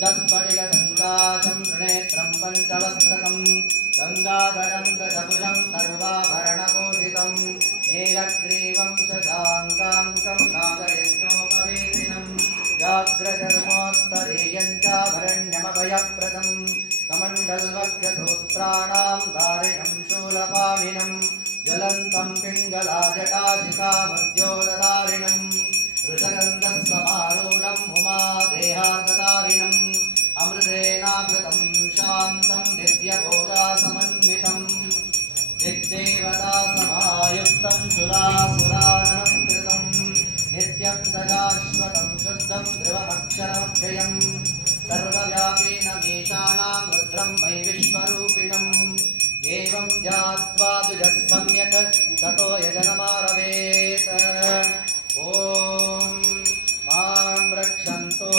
स्फटिकसङ्काशं त्रिनेत्रं पञ्चवस्त्रकम् गङ्गाधरं दशभुजं सर्वाभरणपूजितं नीलग्रीवं शशाङ्काङ्कं नागयज्ञोपवेदिनं व्याघ्रचर्मोत्तरीयं चाभरण्यमभयप्रदं कमण्डल्वक्षसूत्राणां दारिणं शूलपाणिनं ज्वलन्तं पिङ्गलाजटाशिकामुद्योगदारिणम् सम्यक् ततो यजनमारवेत् ॐ मां रक्षन्तु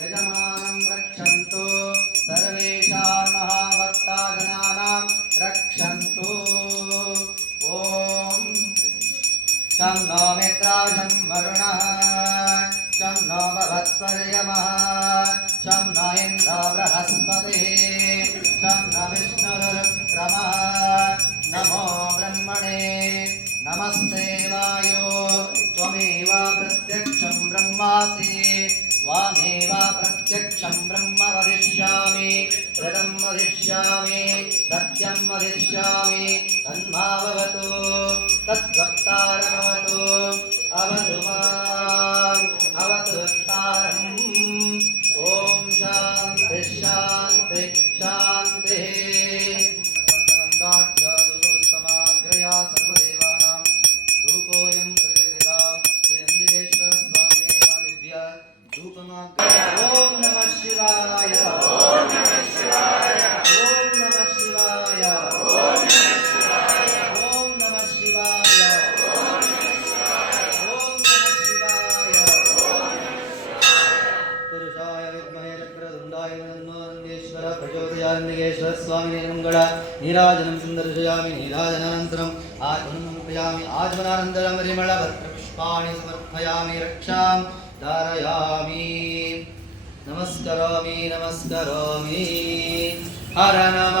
यजमानं रक्षन्तु सर्वेषां महाभक्ताजनानां रक्षन्तु। ॐ शं नो मित्राजं वरुणः शं नो भवत्पर्यमः शं न इन्द्रो बृहस्पतिः नमस्ते वायो त्वमेव प्रत्यक्षं ब्रह्मासि। त्वामेव प्रत्यक्षं ब्रह्म वदिष्यामि ऋतं वदिष्यामि सत्यं वदिष्यामि तन्मावतु तद्वक्तारमवतु പ്രചോദയാമി കേശവസ്വാമിനങ്കുള നീരാജനം സന്ദർശയാമി നീരാജനാനന്തരം. ആത്മനമർപ്പയാമി ആത്മനാനന്തരം പരിമള ഭദ്രപുഷ്പാണി സമർപ്പയാമി രക്ഷാം ധാരയാമി. നമസ്കരോമി നമസ്കരോമി. ഹര നമ